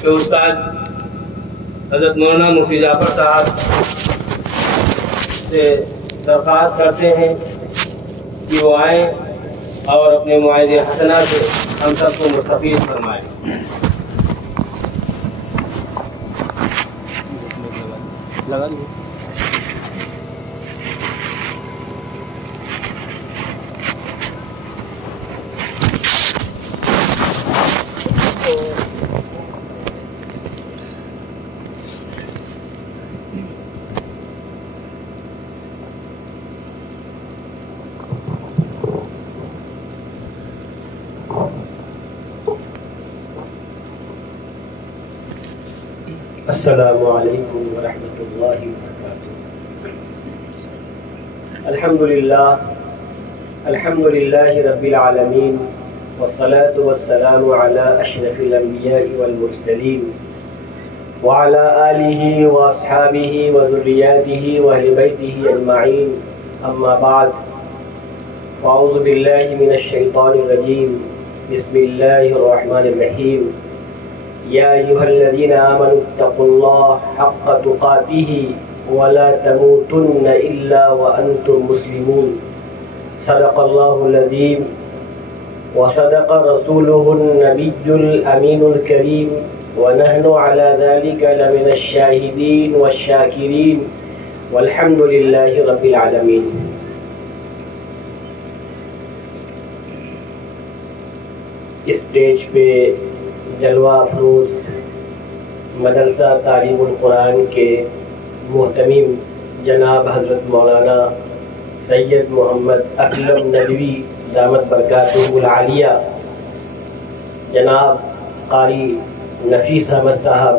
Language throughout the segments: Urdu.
کہ استاد حضرت مولانا مفتی جعفر صاحب سے درخواست کرتے ہیں کہ وہ آئیں اور اپنے معاہدے حسنہ سے ہم سب کو مستفید فرمائیں۔ لگا دیجیے۔ السلام علیکم ورحمۃ اللہ وبرکاتہ۔ الحمد للہ رب العالمین والصلاة والسلام علی اشرف الانبیاء والمرسلین وعلى آلہ واصحابہ وذریاتہ واہل بیتہ اجمعین، اما بعد، اعوذ باللہ من الشیطان الرجیم، بسم اللہ الرحمن الرحیم۔ یا ایھا الذین آمنوا اتقوا اللہ حق تقاتہ ولا تموتن الا وانتم مسلمون۔ صدق اللہ العظیم وصدق رسولہ النبی الامین الکریم، ونحن على ذلك لمن الشاہدین والشاکرین، والحمد للہ رب العالمین۔ اسٹیج پہ جلوہ افروز مدرسہ تعلیم القرآن کے محتمم جناب حضرت مولانا سید محمد اسلم ندوی دامت برکاتہ العالیہ، جناب قاری نفیس احمد صاحب،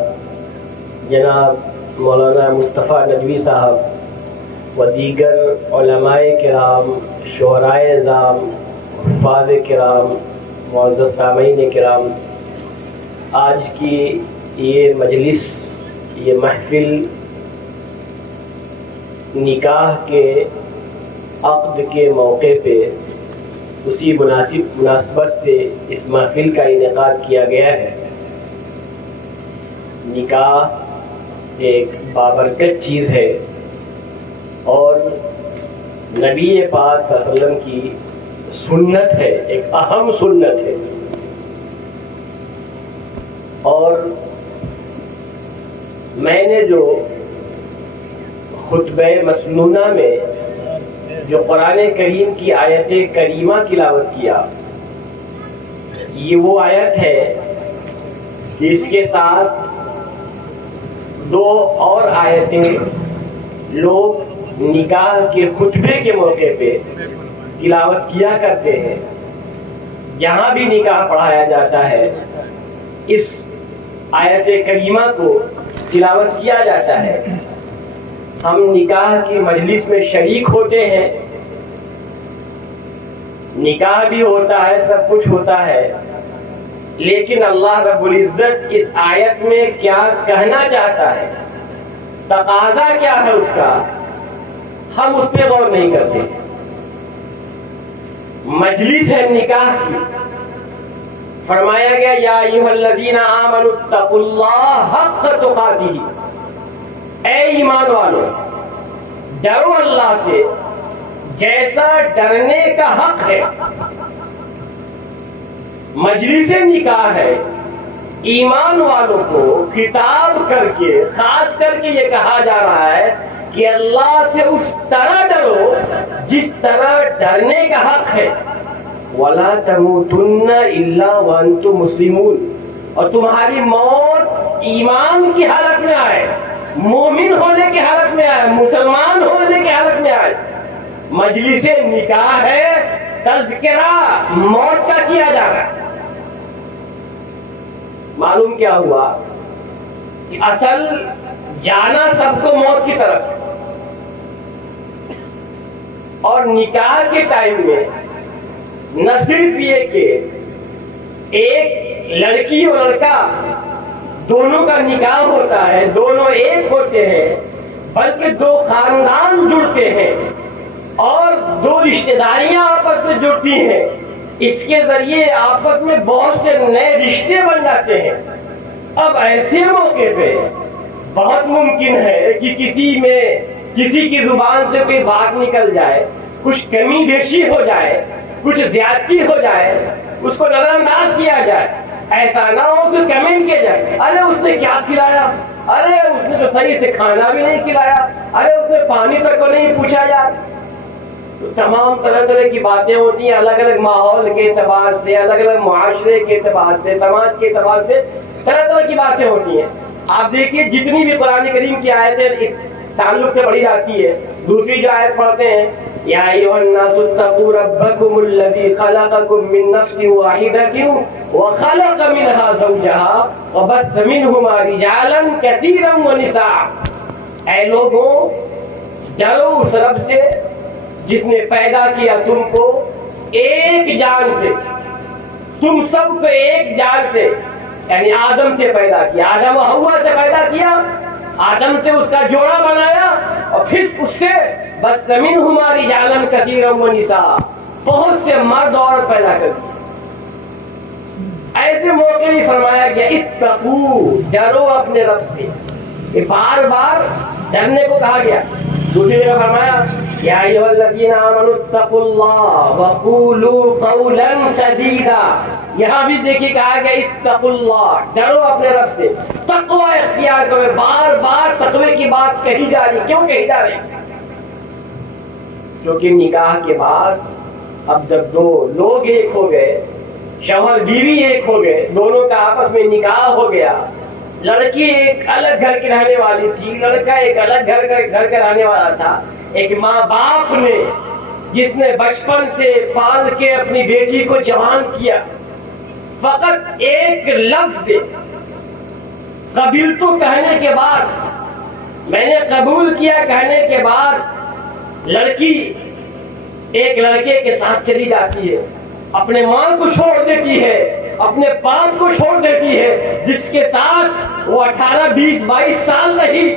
جناب مولانا مصطفیٰ ندوی صاحب و دیگر علماء کرام، شعراء اعظام، حفاظ کرام، معزز سامعین کرام، آج کی یہ مجلس، یہ محفل نکاح کے عقد کے موقع پہ اسی مناسبت سے اس محفل کا انعقاد کیا گیا ہے۔ نکاح ایک بابرکت چیز ہے اور نبی پاک صلی اللہ علیہ وسلم کی سنت ہے، ایک اہم سنت ہے۔ اور میں نے جو خطبہ مسنونہ میں جو قرآن کریم کی آیت کریمہ تلاوت کیا، یہ وہ آیت ہے کہ اس کے ساتھ دو اور آیتیں لوگ نکاح کے خطبے کے موقع پہ تلاوت کیا کرتے ہیں۔ جہاں بھی نکاح پڑھایا جاتا ہے اس آیت کریمہ کو تلاوت کیا جاتا ہے۔ ہم نکاح کی مجلس میں شریک ہوتے ہیں، نکاح بھی ہوتا ہے، سب کچھ ہوتا ہے، لیکن اللہ رب العزت اس آیت میں کیا کہنا چاہتا ہے، تقاضا کیا ہے اس کا، ہم اس پہ غور نہیں کرتے۔ مجلس ہے نکاح کی، فرمایا گیا یا ایھا الذین آمنوا اتقوا اللہ حق تقاتہ، اے ایمان والو ڈرو اللہ سے جیسا ڈرنے کا حق ہے۔ مجلس نکاح ہے، ایمان والوں کو خطاب کر کے خاص کر کے یہ کہا جا رہا ہے کہ اللہ سے اس طرح ڈرو جس طرح ڈرنے کا حق ہے۔ وَلَا تَمُوتُنَّ إِلَّا وَأَنْتُمْ مُسْلِمُونَ، اور تمہاری موت ایمان کی حالت میں آئے، مومن ہونے کی حالت میں آئے، مسلمان ہونے کی حالت میں آئے۔ مجلس نکاح ہے، تذکرہ موت کا کیا جا رہا ہے۔ معلوم کیا ہوا کہ اصل جانا سب کو موت کی طرف ہے، اور نکاح کے ٹائم میں نہ صرف یہ کہ ایک لڑکی اور لڑکا دونوں کا نکاح ہوتا ہے، دونوں ایک ہوتے ہیں، بلکہ دو خاندان جڑتے ہیں اور دو رشتہ داریاں آپس میں جڑتی ہیں۔ اس کے ذریعے آپس میں بہت سے نئے رشتے بن جاتے ہیں۔ اب ایسے موقع پہ بہت ممکن ہے کہ کسی کی زبان سے کوئی بات نکل جائے، کچھ کمی بیشی ہو جائے، کچھ زیادتی ہو جائے، اس کو نظر انداز کیا جائے۔ ایسا نہ ہو کہ کمنٹ کیا جائے، ارے اس نے کیا کھلایا، ارے اس نے تو صحیح سے کھانا بھی نہیں کھلایا، ارے اس نے پانی تک کو نہیں پوچھا یار۔ تو تمام طرح کی باتیں ہوتی ہیں، الگ الگ ماحول کے اعتبار سے، الگ الگ معاشرے کے اعتبار سے، سماج کے اعتبار سے طرح کی باتیں ہوتی ہیں۔ آپ دیکھیے جتنی بھی قرآن کریم کی آیتیں اس تعلق سے پڑھی جاتی ہے، دوسری جو آیت پڑھتے ہیں، یا ایھا الناس اتقوا ربکم الذی خلقکم من نفس واحدۃ وخلق منها زوجها وبث منهما رجالا کثیرا ونساء۔ اے لوگوں، ڈرو اس رب سے جس نے پیدا کیا تم کو ایک جان سے، تم سب کو ایک جان سے، یعنی آدم سے پیدا کیا، آدم و حوا سے پیدا کیا، آدم سے اس کا جوڑا بنایا، اور پھر اس سے بس منہما رجالا کثیرا ونساء، بہت سے مرد عورت پیدا کر دی۔ ایسے موقع بھی فرمایا گیا اتقوا، ڈرو اپنے رب سے، یہ بار بار ڈرنے کو کہا گیا۔ دوسری جگہ فرمایا یا ایھا الذین آمنوا اتقوا اللہ وقولوا قولا سدیدا، یہاں بھی دیکھیے کہا گیا اتقوا اللہ، ڈرو اپنے رب سے، تقوی اختیار کرو۔ بار بار تقوی کی بات کہی جا رہی، کیوں کہی جا رہی؟ کیونکہ نکاح کے بعد اب جب دو لوگ ایک ہو گئے، شوہر بیوی ایک ہو گئے، دونوں کا آپس میں نکاح ہو گیا، لڑکی ایک الگ گھر کی رہنے والی تھی، لڑکا ایک الگ گھر کا رہنے والا تھا، ایک ماں باپ نے جس نے بچپن سے پال کے اپنی بیٹی کو جوان کیا، فقط ایک لفظ سے قبیل تو کہنے کے بعد، میں نے قبول کیا کہنے کے بعد، لڑکی ایک لڑکے کے ساتھ چلی جاتی ہے، اپنے ماں کو چھوڑ دیتی ہے، اپنے باپ کو چھوڑ دیتی ہے، جس کے ساتھ وہ 18 20 22 سال رہی،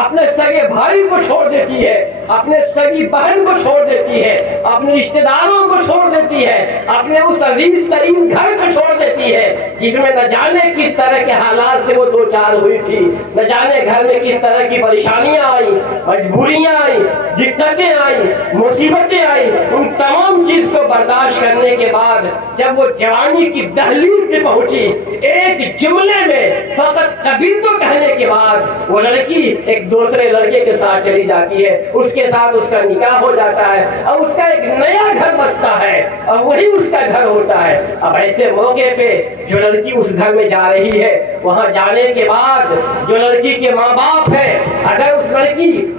اپنے سگے بھائی کو چھوڑ دیتی ہے، اپنے سگی بہن کو چھوڑ دیتی ہے، اپنے رشتہ داروں کو چھوڑ دیتی ہے، اپنے اس عزیز ترین گھر کو چھوڑ دیتی ہے جس میں نہ جانے کس طرح کے حالات سے وہ دو چار ہوئی تھی، نہ جانے گھر میں کس طرح کی پریشانیاں آئیں، مجبوریاں آئیں، دقتیں آئیں، مصیبتیں آئیں، ان تمام چیز کو برداشت کرنے کے بعد جب وہ جوانی کی دہلیز سے پہنچی، ایک جملے میں فقط قبیل تو کہنے کے بعد وہ لڑکی ایک دوسرے لڑکے کے ساتھ چلی جاتی ہے، اس کے ساتھ اس کا نکاح ہو جاتا ہے، اور اس کا ایک نیا گھر بستا ہے، اور وہی اس کا گھر ہوتا ہے۔ اب ایسے موقع پہ جو لڑکی اس گھر میں جا رہی ہے، وہاں جانے کے بعد جو لڑکی کے ماں باپ ہیں، اگر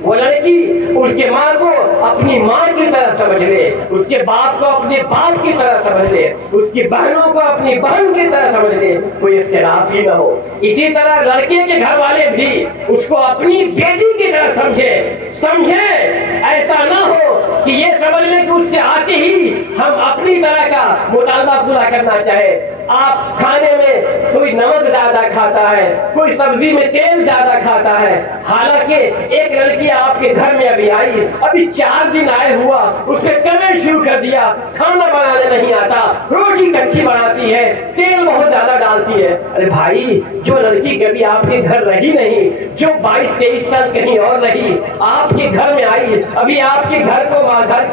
وہ لڑکی اس کے ماں کو اپنی ماں کی طرح سمجھ لے، اس کے باپ کو اپنے باپ کی طرح سمجھ لے، اس کی بہنوں کو اپنی بہن کی طرح سمجھ لے، کوئی اختلاف ہی نہ ہو۔ اسی طرح لڑکے کے گھر والے بھی اس کو اپنی بیٹی کی طرح سمجھیں، ایسا نہ ہو کہ یہ سمجھ لیں کہ اس سے آتے ہی ہم اپنی طرح کا مطالبہ پورا کرنا چاہے۔ آپ کھانے میں کوئی نمک زیادہ کھاتا ہے، کوئی سبزی میں تیل زیادہ کھاتا ہے، حالانکہ ایک لڑکی آپ کے گھر میں ابھی آئی، ابھی 4 دن آئے ہوا، اس نے کمنٹ شروع کر دیا، کھانا بنانے نہیں آتا، روٹی کچی بناتی ہے، تیل بہت زیادہ ڈالتی ہے۔ ارے بھائی، جو لڑکی کبھی آپ کے گھر رہی نہیں، جو 22-23 سال کہیں اور رہی، آپ کے گھر میں آئی، ابھی آپ کے گھر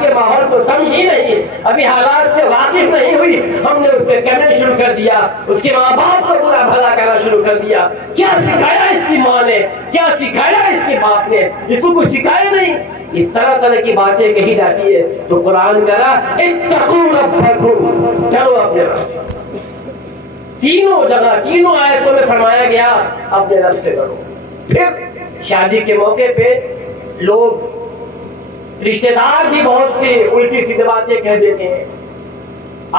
کے ماحول کو سمجھی نہیں، ابھی حالات سے واقف نہیں ہوئی، ہم نے اس پہ کمنٹ شروع کر دیا، اس کے ماں باپ کو برا بھلا کرنا شروع کر دیا۔ کیا سکھایا اس کی ماں نے، کیا سکھایا اس کے باپ نے؟ اس کو کچھ سکھایا نہیں۔ اس طرح کی باتیں کہی جاتی ہے تو قرآن کہہ رہا اتقوا ربکم، ڈرو اپنے رب سے۔ تینوں جگہ تینوں آیتوں میں فرمایا گیا اپنے رب سے ڈرو۔ پھر شادی کے موقع پہ لوگ رشتہ دار بھی بہت سی الٹی سیدھی باتیں کہہ دیتے ہیں۔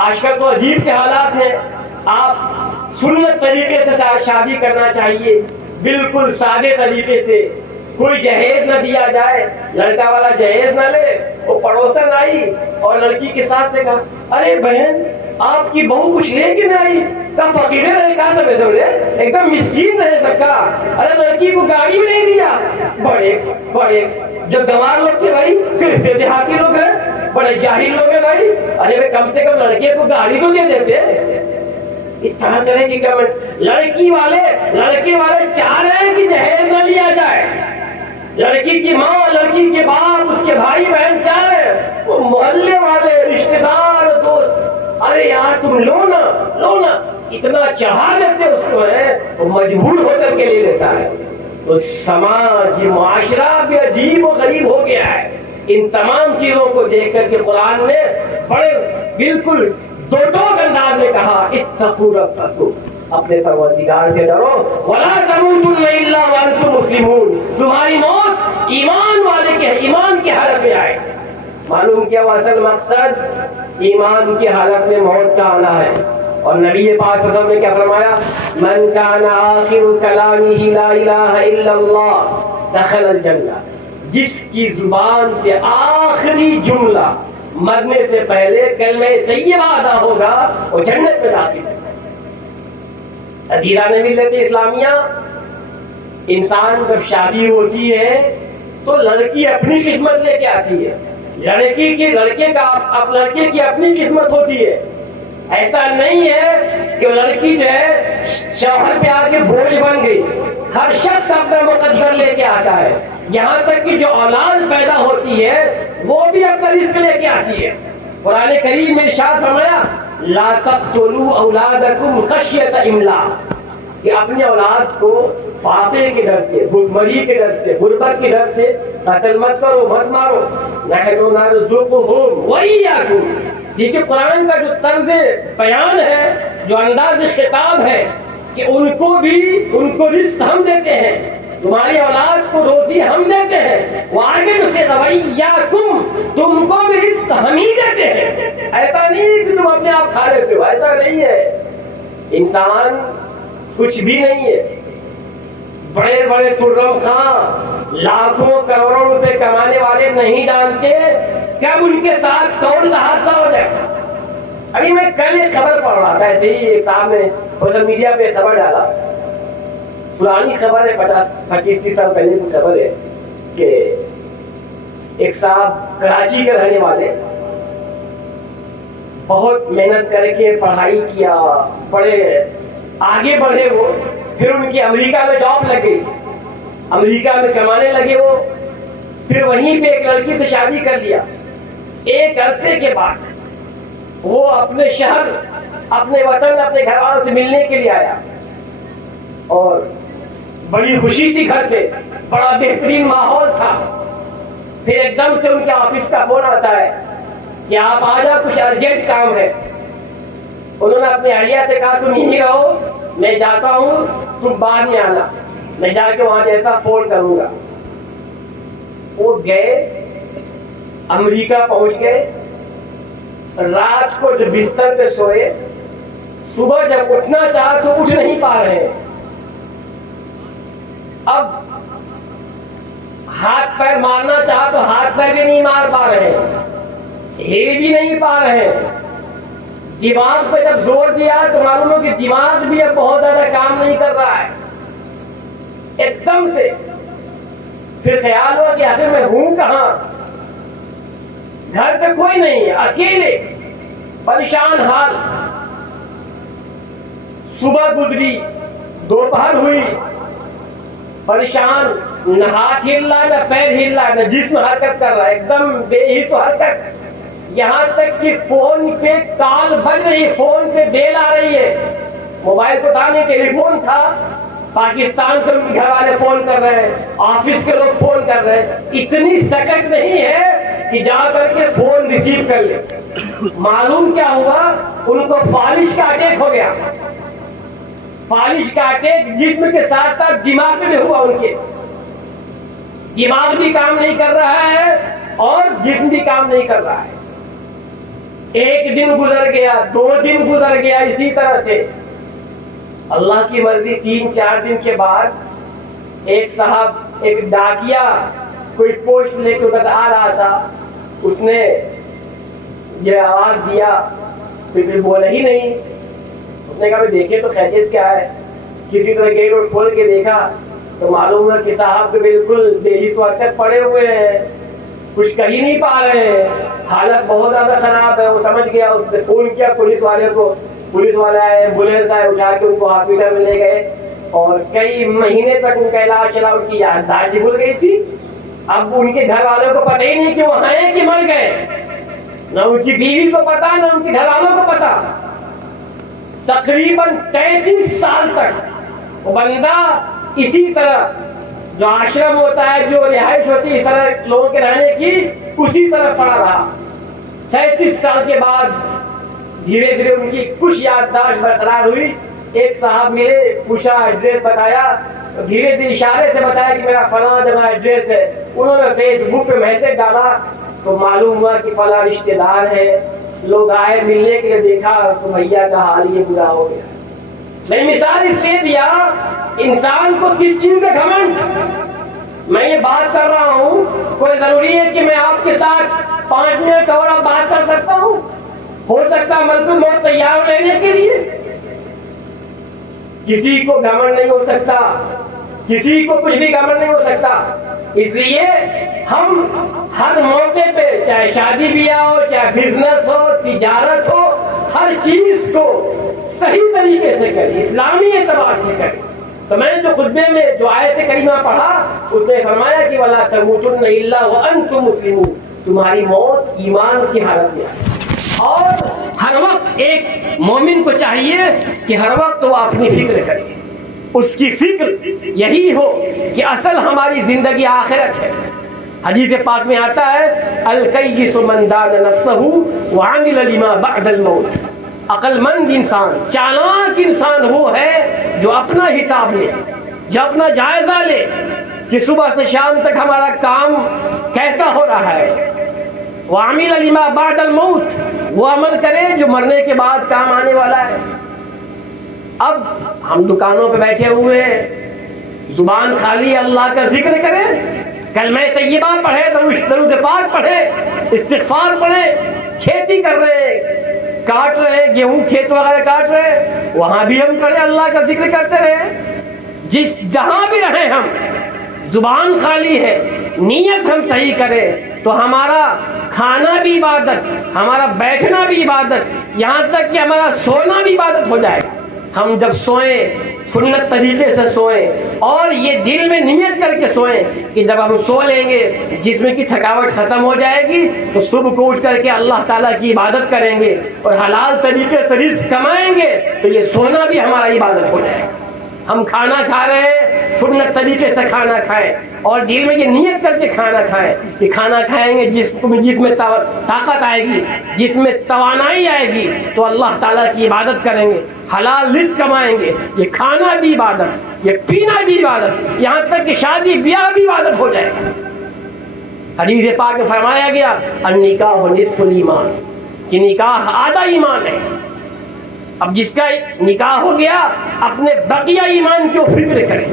آج کل تو عجیب سے حالات ہیں، آپ سنت طریقے سے شادی کرنا چاہیے، بالکل سادے طریقے سے، کوئی جہیز نہ دیا جائے، لڑکا والا جہیز نہ لے، وہ پڑوسن آئی اور لڑکی کے ساتھ سے کہا ارے بہن آپ کی بہو کچھ لے کے نہ آئی، کہا فقیر رہے، کہاں سے بیٹھے ایک دم مسکین رہے سب کا، ارے لڑکی کو گاڑی بھی نہیں دیا۔ بڑے جو گوار لوگ تھے بھائی، کیسے دیہاتی لوگ ہیں، بڑے جاہل لوگ ہیں بھائی، ارے بھائی کم سے کم لڑکے کو گاڑی تو دے دیتے۔ اس طرح طرح کی کمنٹ، لڑکے والے چاہ رہے ہیں کہ جہیز نہ لیا جائے، لڑکی کی ماں، لڑکی کے باپ، اس کے بھائی بہن چاہ رہے ہیں، وہ محلے والے، رشتے دار، دوست، ارے یار تم لو نا، اتنا چاہ دیتے اس کو ہے، وہ مجبور ہو کر کے لے لیتا ہے۔ تو سماج، یہ معاشرہ بھی عجیب و غریب ہو گیا ہے۔ ان تمام چیزوں کو دیکھ کر کے قرآن نے بڑے بالکل دو انداز میں کہا، اتقوا ربکم، اپنے پروردگار سے ڈرو، ولا تموتن الا وانتم مسلمون، تمہاری موت ایمان کی حالت میں آئے۔ معلوم کیا وہ اصل مقصد ایمان کی حالت میں موت کا آنا ہے۔ اور نبی پاک صلی اللہ علیہ وسلم نے کیا فرمایا؟ من کان آخر کلامہ لا الہ الا اللہ دخل الجنہ، جس کی زبان سے آخری جملہ مرنے سے پہلے کلمہ طیبہ ادا ہوگا وہ جنت میں داخل ہے۔ عزیزان ملت اسلامیہ، انسان جب شادی ہوتی ہے تو لڑکی اپنی قسمت لے کے آتی ہے، لڑکے کی اپنی قسمت ہوتی ہے۔ ایسا نہیں ہے کہ لڑکی جو ہے شوہر پہ آ کے بوجھ بن گئی، ہر شخص اپنا مقدر لے کے آتا ہے، یہاں تک کہ جو اولاد پیدا ہوتی ہے وہ بھی اپنا رزق لے کے آتی ہے۔ قرآن کریم میں ارشاد فرمایا لا تقتلوا اولادکم خشیۃ املاق، کہ اپنی اولاد کو فاقے کے ڈر سے، بھوکمری کے ڈر سے، غربت کے ڈر سے قتل مت کرو، مت مارو۔ نحن نرزقهم وإياكم، یہ کہ قرآن کا جو طرز بیان ہے، جو انداز خطاب ہے کہ ان کو رزق ہم دیتے ہیں، تمہاری اولاد کو روزی ہم دیتے ہیں، وہ آگے سے وإياكم، تم کو بھی رزق ہم ہی دیتے ہیں۔ ایسا نہیں کہ تم اپنے آپ کھا لیتے ہو، ایسا نہیں ہے۔ انسان کچھ بھی نہیں ہے، بڑے بڑے خرم خاں لاکھوں کروڑوں روپے کمانے والے نہیں جانتے کب ان کے ساتھ کون سا حادثہ ہو جائے۔ ابھی میں کل ایک خبر پڑھ رہا تھا، ایسے ہی ایک صاحب نے سوشل میڈیا پہ خبر ڈالا، پرانی خبر ہے، 25-30 سال پہلے کی خبر ہے، کہ ایک صاحب کراچی کے رہنے والے بہت محنت کر کے پڑھائی کیا، بڑے آگے بڑھے وہ، پھر ان کی امریکہ میں جاب لگ گئی، امریکہ میں کمانے لگے وہ، پھر وہیں پہ ایک لڑکی سے شادی کر لیا۔ ایک عرصے کے بعد وہ اپنے شہر، اپنے وطن، اپنے گھر والوں سے ملنے کے لیے آیا، اور بڑی خوشی تھی گھر پہ، بڑا بہترین ماحول تھا۔ پھر ایک دم سے ان کے آفس کا فون آتا ہے کہ آپ آ جاؤ، کچھ ارجنٹ کام ہے۔ انہوں نے اپنے اہلیہ سے کہا تم یہیں رہو، میں جاتا ہوں، تم بعد میں آنا، میں جا کے وہاں جیسا فون کروں گا۔ وہ گئے، امریکہ پہنچ گئے، رات کو جب بستر پہ سوئے، صبح جب اٹھنا چاہ تو اٹھ نہیں پا رہے، اب ہاتھ پیر مارنا چاہ تو ہاتھ پیر بھی نہیں مار پا رہے، ہل بھی نہیں پا رہے۔ دماغ پہ جب زور دیا تو معلوم ہو کہ دماغ بھی اب بہت زیادہ کام نہیں کر رہا ہے۔ ایک دم سے پھر خیال ہوا کہ آخر میں ہوں کہاں، گھر پہ کوئی نہیں ہے، اکیلے، پریشان حال۔ صبح گزری، دوپہر ہوئی، پریشان، نہ ہاتھ ہل رہا، نہ پیر ہل رہا، نہ جسم حرکت کر رہا، ایک دم بے حس و حرکت۔ یہاں تک کہ فون پہ کال بج رہی، فون پہ بیل آ رہی ہے، موبائل کو اٹھانے ٹیلی فون تھا، پاکستان سے ان کے گھر والے فون کر رہے ہیں، آفس کے لوگ فون کر رہے ہیں، اتنی سکت نہیں ہے کہ جا کر کے فون ریسیو کر لے۔ معلوم کیا ہوا، ان کو فالش کا اٹیک ہو گیا۔ فالش کا اٹیک جسم کے ساتھ ساتھ دماغ میں بھی ہوا، ان کے دماغ بھی کام نہیں کر رہا ہے اور جسم بھی کام نہیں کر رہا ہے۔ ایک دن گزر گیا، 2 دن گزر گیا، اسی طرح سے اللہ کی مرضی 3-4 دن کے بعد ایک صاحب، ایک ڈاکیا کوئی پوسٹ لے کے ادھر آ رہا تھا، اس نے یہ آواز دیا، پھر بولا ہی نہیں۔ اس نے کہا دیکھے تو خیریت کیا ہے، کسی طرح گیٹ اور کھول کے دیکھا تو معلوم ہے کہ صاحب تو بالکل بے حس و حرکت پڑے ہوئے ہیں، کچھ کر ہی نہیں پا رہے ہیں۔ حالت بہت زیادہ خراب ہے، وہ سمجھ گیا، اس نے فون کیا پولیس والے کو، پولیس والے آئے، ایمبولینس آئے، اٹھا کے ان کو ہاسپٹل میں لے گئے، اور کئی مہینے تک ان کا علاج چلا، ان کی یادداشت بھول گئی تھی۔ اب ان کے گھر والوں کو پتہ ہی نہیں کہ وہ ہیں کہ مر گئے، نہ ان کی بیوی کو پتا، نہ ان کے گھر والوں کو پتا۔ تقریباً 33 سال تک وہ بندہ اسی طرح، جو آشرم ہوتا ہے، جو رہائش ہوتی ہے اس طرح لوگوں کے رہنے کی، اسی طرح پڑا رہا۔ 33 سال کے بعد دھیرے دھیرے ان کی کچھ یادداشت برقرار ہوئی۔ ایک صاحب ملے، پوچھا، ایڈریس بتایا، دھیرے دھیرے اشارے سے بتایا کہ میرا فلاں جگہ ایڈریس ہے۔ انہوں نے فیس بک پہ میسج ڈالا تو معلوم ہوا کہ فلاں رشتے دار ہے۔ لوگ آئے ملنے کے لیے، دیکھا تو بھیا کا حال یہ برا ہو گیا۔ میں مثال اس لیے دیا، انسان کو کس چیز کا گھمنڈ۔ میں یہ بات کر رہا ہوں، کوئی ضروری ہے کہ میں آپ کے ساتھ 5 منٹ اور اب بات کر سکتا ہوں؟ ہو سکتا ہے ملک موت تیار لینے کے لیے۔ کسی کو گھمنڈ نہیں ہو سکتا، کسی کو کچھ بھی گھمنڈ نہیں ہو سکتا۔ اس لیے ہم ہر موقع پہ، چاہے شادی بیاہ ہو، چاہے بزنس ہو، تجارت ہو، ہر چیز کو صحیح طریقے سے کریں، اسلامی اعتبار سے کریں۔ تو میں نے جو خطبے میں جو آیت کریمہ پڑھا، اس میں فرمایا کہ وَلَا تَمُوتُنَّ إِلَّا وَأَنْتُمْ مُسْلِمُونَ، تمہاری موت ایمان کی حالت میں آئے۔ اور ہر وقت ایک مومن کو چاہیے کہ ہر وقت وہ اپنی فکر کرے، اس کی فکر یہی ہو کہ اصل ہماری زندگی آخرت ہے۔ حدیث پاک میں آتا ہے الکیس من دان نفسہ وعمل لما بعد الموت۔ عقل مند انسان، چالاک انسان وہ ہے جو اپنا حساب لے، جو اپنا جائزہ لے کہ صبح سے شام تک ہمارا کام کیسا ہو رہا ہے۔ وعمل لما بعد الموت، وہ عمل کرے جو مرنے کے بعد کام آنے والا ہے۔ اب ہم دکانوں پہ بیٹھے ہوئے ہیں، زبان خالی اللہ کا ذکر کریں، کلمہ طیبہ پڑھے، درود پاک پڑھے، استغفار پڑھے، کھیتی کر رہے ہیں، کاٹ رہے ہیں، گیہوں کھیت وغیرہ کاٹ رہے ہیں، وہاں بھی ہم کریں، اللہ کا ذکر کرتے رہے۔ جہاں بھی رہیں ہم، زبان خالی ہے، نیت ہم صحیح کریں تو ہمارا کھانا بھی عبادت، ہمارا بیٹھنا بھی عبادت، یہاں تک کہ ہمارا سونا بھی عبادت ہو جائے گا۔ ہم جب سوئیں سنت طریقے سے سوئیں، اور یہ دل میں نیت کر کے سوئیں کہ جب ہم سو لیں گے جسم کی تھکاوٹ ختم ہو جائے گی تو صبح کو اٹھ کر کے اللہ تعالیٰ کی عبادت کریں گے اور حلال طریقے سے رزق کمائیں گے تو یہ سونا بھی ہمارا عبادت ہو جائے گا۔ ہم کھانا کھا رہے ہیں، سنت طریقے سے کھانا کھائیں اور دل میں یہ نیت کر کے کھانا کھائیں کہ کھانا کھائیں گے جس میں طاقت آئے گی، جس میں توانائی آئے گی تو اللہ تعالیٰ کی عبادت کریں گے، حلال رزق کمائیں گے۔ یہ کھانا بھی عبادت، یہ پینا بھی عبادت، یہاں تک کہ شادی بیاہ بھی عبادت ہو جائے گا۔ حدیث پاک میں فرمایا گیا النکاح نصف الایمان، کہ نکاح آدھا ایمان ہے۔ اب جس کا نکاح ہو گیا اپنے بقیہ ایمان کی فکر کرے،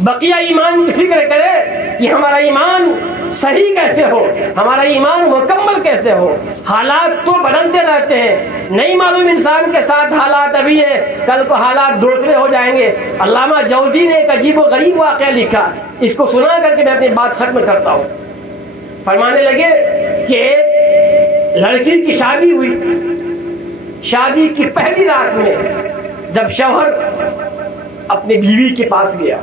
بقیہ ایمان کی فکر کرے کہ ہمارا ایمان صحیح کیسے ہو، ہمارا ایمان مکمل کیسے ہو۔ حالات تو بدلتے رہتے ہیں، نہیں معلوم انسان کے ساتھ حالات ابھی ہے، کل کو حالات دوسرے ہو جائیں گے۔ علامہ جوزی نے ایک عجیب و غریب واقعہ لکھا، اس کو سنا کر کے میں اپنی بات ختم کرتا ہوں۔ فرمانے لگے کہ ایک لڑکی کی شادی ہوئی، شادی کی پہلی رات میں جب شوہر اپنی بیوی کے پاس گیا،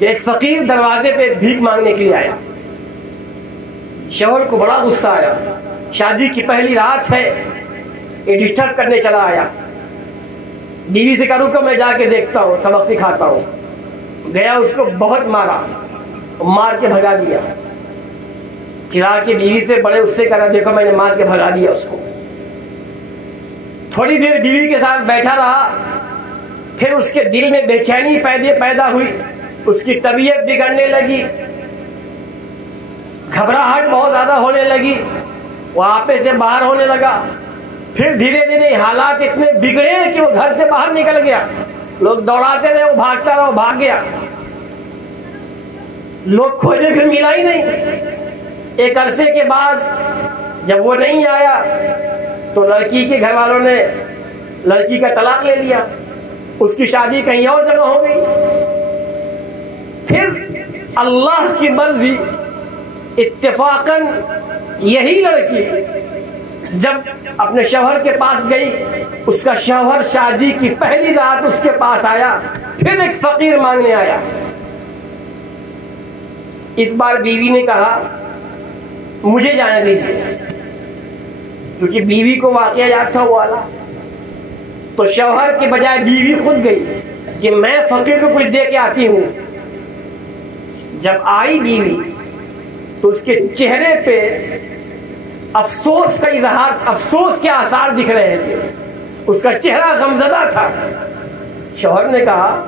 ایک فقیر دروازے پہ بھیک مانگنے کے لیے آیا۔ شوہر کو بڑا غصہ آیا، شادی کی پہلی رات ہے، یہ ڈسٹرب کرنے چلا آیا۔ بیوی سے کہا رکو میں جا کے دیکھتا ہوں، سبق سکھاتا ہوں۔ گیا، اس کو بہت مارا، مار کے بھگا دیا۔ پھر آ کے بیوی سے بڑے اس سے کہا دیکھو میں نے مار کے بھگا دیا اس کو۔ تھوڑی دیر بیوی کے ساتھ بیٹھا رہا، پھر اس کے دل میں بے چینی پیدا ہوئی، اس کی طبیعت بگڑنے لگی، گھبراہٹ بہت زیادہ ہونے لگی، وہ آپے سے باہر ہونے لگا۔ پھر دھیرے دھیرے حالات اتنے بگڑے کہ وہ گھر سے باہر نکل گیا۔ لوگ دوڑاتے رہے، وہ بھاگتا رہا، وہ بھاگ گیا۔ لوگ کھوجے پھر ملا ہی نہیں۔ ایک عرصے کے بعد جب وہ نہیں آیا تو لڑکی کے گھر والوں نے لڑکی کا طلاق لے لیا، اس کی شادی کہیں اور جگہ ہو گئی۔ پھر اللہ کی مرضی اتفاقاً یہی لڑکی جب اپنے شوہر کے پاس گئی، اس کا شوہر شادی کی پہلی رات اس کے پاس آیا، پھر ایک فقیر مانگنے آیا۔ اس بار بیوی نے کہا مجھے جانے دیجیے، کیونکہ بیوی کو واقعہ یاد تھا وہ والا۔ تو شوہر کے بجائے بیوی خود گئی کہ میں فقیر کو کچھ دے کے آتی ہوں۔ جب آئی بیوی تو اس کے چہرے پہ افسوس کا اظہار، افسوس کے آثار دکھ رہے تھے، اس کا چہرہ غمزدہ تھا۔ شوہر نے کہا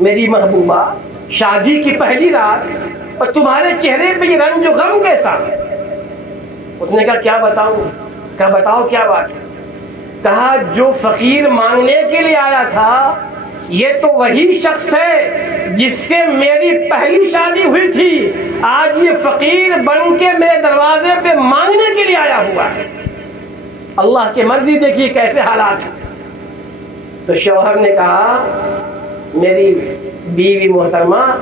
میری محبوبہ، شادی کی پہلی رات اور تمہارے چہرے پہ یہ رنج و غم کیسا؟ اس نے کہا کیا بتاؤں؟ کہا بتاؤ کیا بات ہے؟ کہا جو فقیر مانگنے کے لیے آیا تھا یہ تو وہی شخص ہے جس سے میری پہلی شادی ہوئی تھی، آج یہ فقیر بن کے میرے دروازے پہ مانگنے کے لیے آیا ہوا ہے۔ اللہ کی مرضی دیکھیے کیسے حالات۔ تو شوہر نے کہا میری بیوی محترمہ،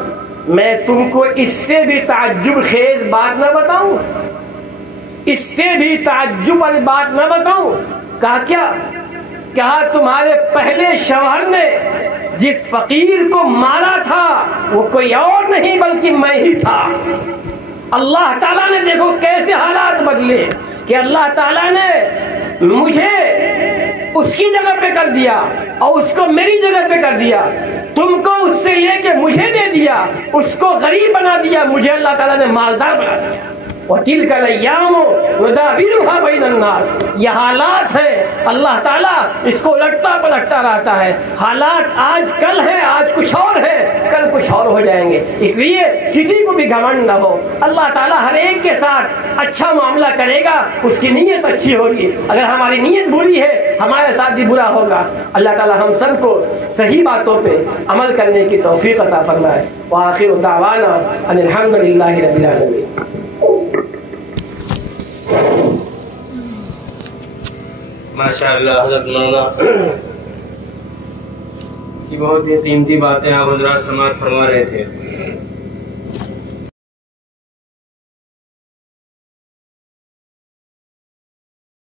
میں تم کو اس سے بھی تعجب خیز بات نہ بتاؤں، اس سے بھی تعجب والی بات نہ بتاؤں؟ کہا کیا؟ کہا تمہارے پہلے شوہر نے جس فقیر کو مارا تھا وہ کوئی اور نہیں بلکہ میں ہی تھا۔ اللہ تعالیٰ نے دیکھو کیسے حالات بدلے کہ اللہ تعالیٰ نے مجھے اس کی جگہ پہ کر دیا اور اس کو میری جگہ پہ کر دیا، تم کو اس سے لے کے مجھے دے دیا، اس کو غریب بنا دیا، مجھے اللہ تعالیٰ نے مالدار بنا دیا۔ وَتِلْكَ الْأَيَّامُ نُدَاوِلُهَا بَيْنَ النَّاسِ، یہ حالات ہیں، اللہ تعالیٰ اس کو الٹتا پلٹتا رہتا ہے۔ حالات آج کل ہے، آج کچھ اور ہے، کل کچھ اور ہو جائیں گے، اس لیے کسی کو بھی گھمنڈ نہ ہو۔ اللہ تعالیٰ ہر ایک کے ساتھ اچھا معاملہ کرے گا، اس کی نیت اچھی ہوگی، اگر ہماری نیت بری ہے ہمارے ساتھ بھی برا ہوگا۔ اللہ تعالیٰ ہم سب کو صحیح باتوں پہ عمل کرنے کی توفیق عطا فرمائے۔ وآخر دعوانا ان الحمد للہ رب العالمین۔ ماشاء اللہ حضرت مولانا یہ بہت ہی قیمتی باتیں آپ حضرات سماعت فرما رہے تھے۔